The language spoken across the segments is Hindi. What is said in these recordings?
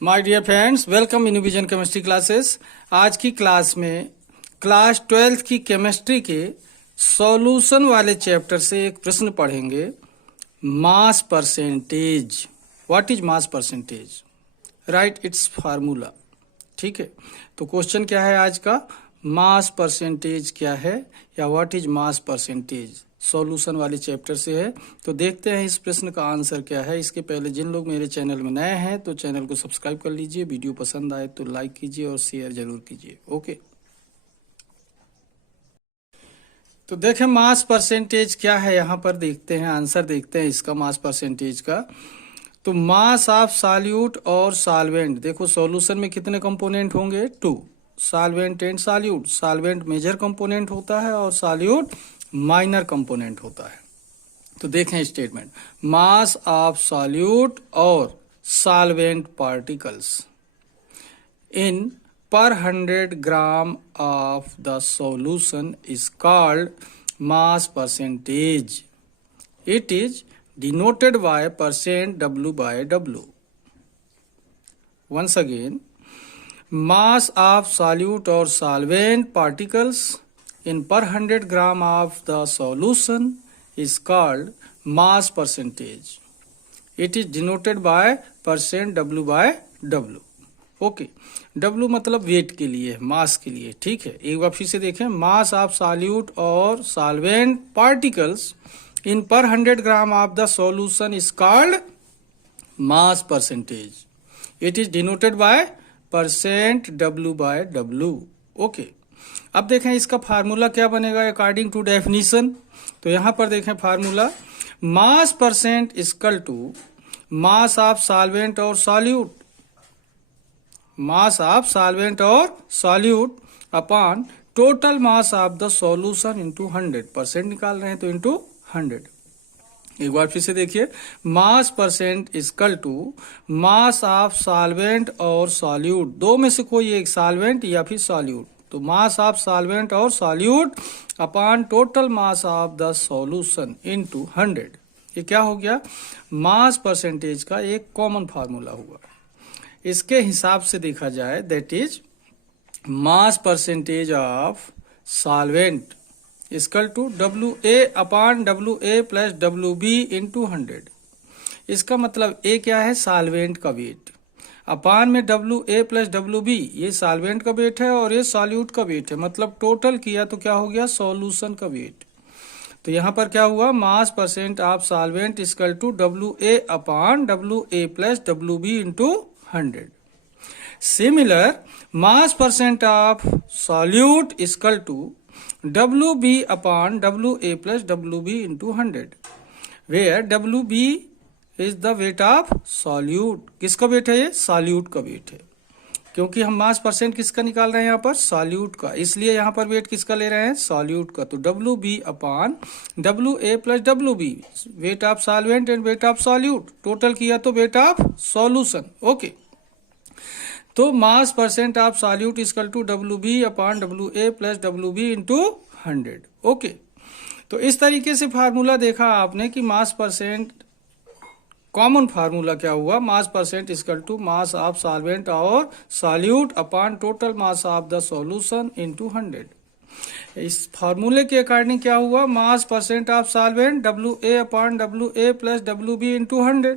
My dear friends, welcome in vision chemistry classes. आज की क्लास में क्लास 12th की केमिस्ट्री के सॉल्यूशन वाले चैप्टर से एक प्रश्न पढ़ेंगे। Mass percentage. What is mass percentage? Right it's formula. ठीक है, तो क्वेश्चन क्या है आज का? मास परसेंटेज क्या है या what is mass percentage? Solution वाले चैप्टर से है। तो देखते हैं इस प्रश्न का आंसर क्या है। इसके पहले जिन लोग मेरे चैनल में नए हैं तो चैनल को सब्सक्राइब कर लीजिए, वीडियो पसंद आए तो लाइक कीजिए और शेयर जरूर कीजिए। ओके, तो देखें मास परसेंटेज क्या है। यहाँ पर देखते हैं, आंसर देखते हैं इसका मास परसेंटेज का। तो मास ऑफ सॉल्यूट और सॉल्वेंट, देखो सॉल्यूशन में कितने कंपोनेंट होंगे? 2, solvent and solute. Solvent major component होता है और सॉल्यूट माइनर कंपोनेंट होता है। तो देखें स्टेटमेंट, मास ऑफ सॉल्यूट और solvent particles in per 100 gram of the solution is called mass percentage. It is denoted by percent W by W. Once again, mass of solute or solvent particles in per 100 gram of the solution is called mass percentage. It is denoted by percent W by W. Okay, W मतलब वेट के लिए, मास के लिए। ठीक है, एक बार फिर से देखें, मास ऑफ सॉल्यूट और solvent particles in per 100 gram of the solution is called mass percentage. It is denoted by percent W by W। Okay, अब देखें इसका फार्मूला क्या बनेगा अकॉर्डिंग टू डेफिनेशन। तो यहां पर देखें formula, mass percent equal to mass of solvent और सॉल्यूट, मास ऑफ सॉल्वेंट और solute upon total mass of the solution into 100। Percent निकाल रहे हैं तो इनटू 100। एक बार फिर से देखिए, mass percent equal to mass of solvent और सॉल्यूट, दो में से कोई एक, सॉल्वेंट या फिर सॉल्यूट। तो मास ऑफ सॉल्वेंट और solute upon total mass of the solution into 100। ये क्या हो गया? मास परसेंटेज का एक कॉमन फार्मूला हुआ। इसके हिसाब से देखा जाए, that is mass percentage of solvent equal to WA upon WA plus WB into 100। इसका मतलब A क्या है? सॉल्वेंट का वेट, अपान में WA प्लस WB, ये सॉल्वेंट का वेट है और ये सॉल्यूट का वेट है। मतलब टोटल किया तो क्या हो गया? सॉल्यूशन का वेट। तो यहां पर क्या हुआ? Mass percent of solvent equal to WA upon WA plus WB into 100. Similar, mass percent of solute is equal to WB upon WA plus WB into 100, where WB is the weight of solute. किसका वेट है? ये सॉल्यूट का वेट है, क्योंकि हम मास परसेंट किसका निकाल रहे हैं यहाँ पर? सॉल्यूट का, इसलिए यहाँ पर वेट किसका ले रहे हैं? सॉल्यूट का। तो WB upon WA plus WB, weight of solvent and weight of solute, total किया तो वेट ऑफ सॉल्यूशन। ओके, तो mass percent of solute equal to WB upon WA plus WB into 100। Okay, तो इस तरीके से फार्मूला देखा आपने कि मास परसेंट, कॉमन फार्मूला क्या हुआ? Mass percent equal to mass of solvent और solute upon total mass of the solution into 100। इस फार्मूले के अकॉर्डिंग क्या हुआ? Mass percent of solvent WA upon WA plus WB into 100।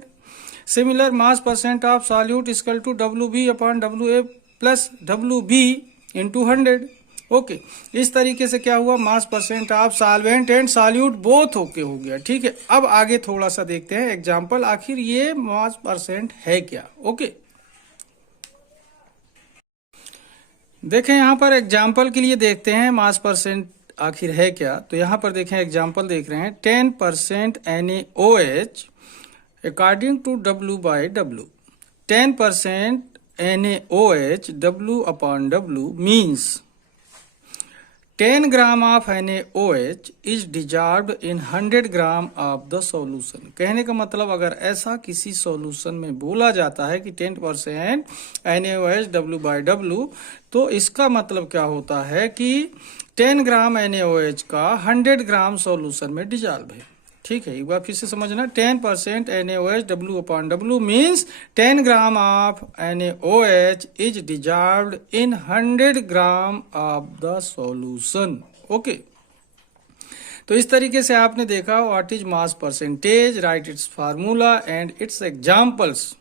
Similar, mass percent of solute equal to WB upon WA plus WB into 100। Okay, इस तरीके से क्या हुआ? Mass percent of solvent and solute both okay हो गया। ठीक है, अब आगे थोड़ा सा देखते हैं एग्जांपल, आखिर ये मास परसेंट है क्या। ओके, देखें यहाँ पर एग्जांपल के लिए देखते हैं मास परसेंट आखिर है क्या। तो यहाँ पर देखें एग्जांपल देख रहे हैं, 10% NaOH according to W by W. 10% NaOH W upon W means 10 gram of NaOH is dissolved in 100 gram of the solution. कहने का मतलब, अगर ऐसा किसी सॉल्यूशन में बोला जाता है कि 10% NaOH W by W, तो इसका मतलब क्या होता है कि 10 ग्राम NaOH का 100 ग्राम सॉल्यूशन में डिजॉल्व है। ठीक है, एक बार फिर से समझना, 10% NaOH W/W means 10 gram of NaOH is dissolved in 100 gram of the solution. Okay, तो इस तरीके से आपने देखा what is mass percentage, right it's formula and it's examples.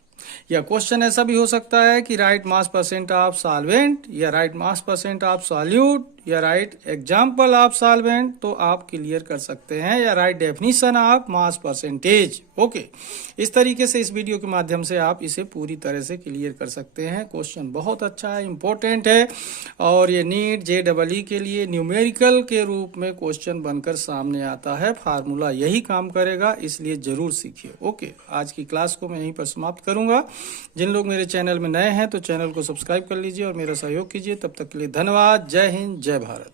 या क्वेश्चन ऐसा भी हो सकता है कि right mass percent of solvent, या right mass percent of solute, या राइट एग्जाम्पल ऑफ सॉल्वेंट, तो आप क्लियर कर सकते हैं, या right definition of mass percentage. Okay, इस तरीके से इस वीडियो के माध्यम से आप इसे पूरी तरह से क्लियर कर सकते हैं। क्वेश्चन बहुत अच्छा है, इंपॉर्टेंट है, और ये नीट JEE के लिए न्यूमेरिकल के रूप में क्वेश्चन बनकर सामने आता है। फार्मूला यही काम करेगा, इसलिए जरूर सीखिए। ओके, आज की क्लास को मैं यहीं पर समाप्त करूंगा। जिन लोग मेरे चैनल में नए हैं तो चैनल को सब्सक्राइब कर लीजिए और मेरा सहयोग कीजिए। तब तक के लिए धन्यवाद। जय हिंद, जय भारत।